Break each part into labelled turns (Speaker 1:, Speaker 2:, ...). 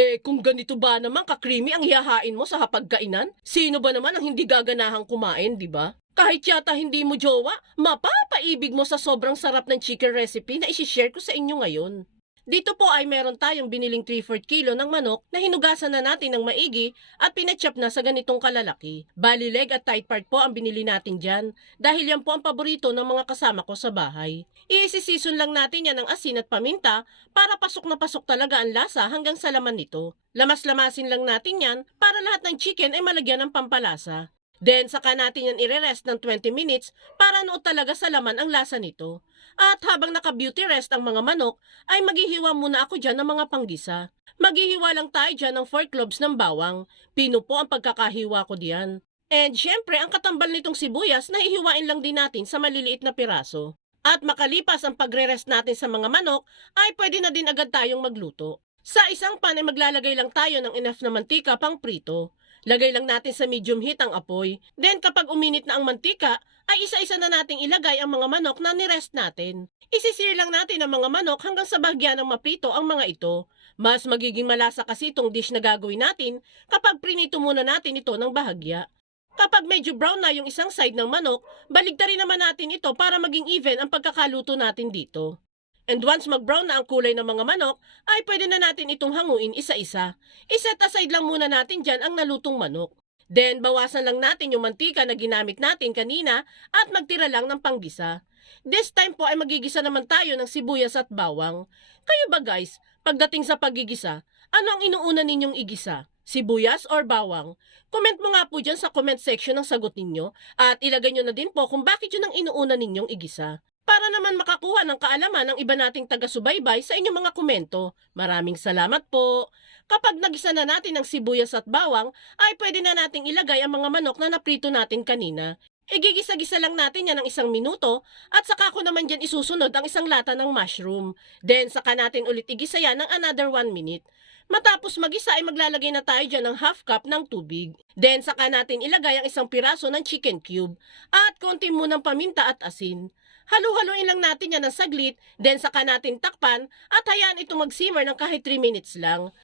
Speaker 1: Eh, kung ganito ba naman ka-creamy ang ihahain mo sa hapagkainan? Sino ba naman ang hindi gaganahang kumain, di ba? Kahit yata hindi mo jowa, mapapaibig mo sa sobrang sarap ng chicken recipe na isishare ko sa inyo ngayon. Dito po ay meron tayong biniling 3-4 kilo ng manok na hinugasan na natin ng maigi at pinachop na sa ganitong kalalaki. Bali leg at tight part po ang binili natin dyan dahil yan po ang paborito ng mga kasama ko sa bahay. I-season lang natin yan ng asin at paminta para pasok na pasok talaga ang lasa hanggang sa laman nito. Lamas-lamasin lang natin yan para lahat ng chicken ay malagyan ng pampalasa. Then, saka natin yan ire-rest ng 20 minutes para noon talaga sa laman ang lasa nito. At habang naka-beauty rest ang mga manok, ay maghihiwa muna ako dyan ng mga panggisa. Maghihiwa lang tayo dyan ng 4 cloves ng bawang. Pino po ang pagkakahiwa ko diyan. And syempre, ang katambal nitong sibuyas, nahihiwain lang din natin sa maliliit na piraso. At makalipas ang pagre-rest natin sa mga manok, ay pwede na din agad tayong magluto. Sa isang pan ay maglalagay lang tayo ng enough na mantika pang prito. Lagay lang natin sa medium heat ang apoy. Then kapag uminit na ang mantika, ay isa-isa na nating ilagay ang mga manok na nirest natin. Isisir lang natin ang mga manok hanggang sa bahagya ng maprito ang mga ito. Mas magiging malasa kasi itong dish na gagawin natin kapag prinito muna natin ito ng bahagya. Kapag medyo brown na yung isang side ng manok, baligtarin naman natin ito para maging even ang pagkakaluto natin dito. And once mag-brown na ang kulay ng mga manok, ay pwede na natin itong hanguin isa-isa. Iset aside lang muna natin dyan ang nalutong manok. Then, bawasan lang natin yung mantika na ginamit natin kanina at magtira lang ng panggisa. This time po ay magigisa naman tayo ng sibuyas at bawang. Kayo ba guys, pagdating sa pagigisa, ano ang inuuna ninyong igisa? Sibuyas or bawang? Comment mo nga po dyan sa comment section ng sagot ninyo at ilagay nyo na din po kung bakit yun ang inuuna ninyong igisa para naman makakuha ng kaalaman ng iba nating taga-subaybay sa inyong mga komento. Maraming salamat po. Kapag nagisa na natin ng sibuyas at bawang, ay pwede na nating ilagay ang mga manok na naprito natin kanina. Igigisa-gisa lang natin yan ng isang minuto at saka ko naman dyan isusunod ang isang lata ng mushroom. Then saka natin ulit igisa yan ng another 1 minute. Matapos magisa ay maglalagay na tayo dyan ng half cup ng tubig. Then saka natin ilagay ang isang piraso ng chicken cube at konti munang paminta at asin. Halu-haluin lang natin yan ng saglit, then saka natin takpan at hayaan ito mag-simmer ng kahit 3 minutes lang.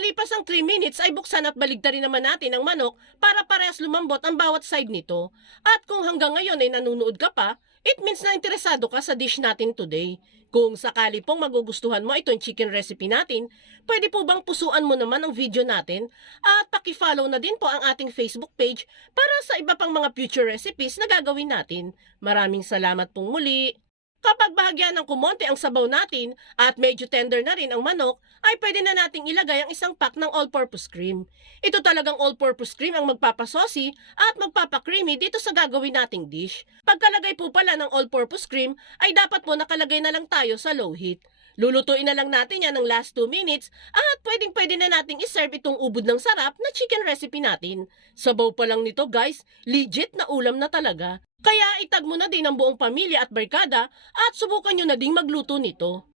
Speaker 1: Makalipas ang 3 minutes ay buksan at baligtarin naman natin ang manok para parehas lumambot ang bawat side nito. At kung hanggang ngayon ay nanunood ka pa, it means na interesado ka sa dish natin today. Kung sakali pong magugustuhan mo itong chicken recipe natin, pwede po bang pusuan mo naman ang video natin at pakifollow na din po ang ating Facebook page para sa iba pang mga future recipes na gagawin natin. Maraming salamat pong muli! Kapag bahagya ng kumonte ang sabaw natin at medyo tender na rin ang manok, ay pwede na nating ilagay ang isang pack ng all-purpose cream. Ito talagang all-purpose cream ang magpapasosi at magpapakreamy dito sa gagawin nating dish. Pagkalagay po pala ng all-purpose cream, ay dapat po nakalagay na lang tayo sa low heat. Lulutuin na lang natin yan ng last 2 minutes at pwedeng pwede na nating iserve itong ubod ng sarap na chicken recipe natin. Sabaw pa lang nito guys, legit na ulam na talaga. Kaya itag mo na din ang buong pamilya at barkada at subukan nyo na ding magluto nito.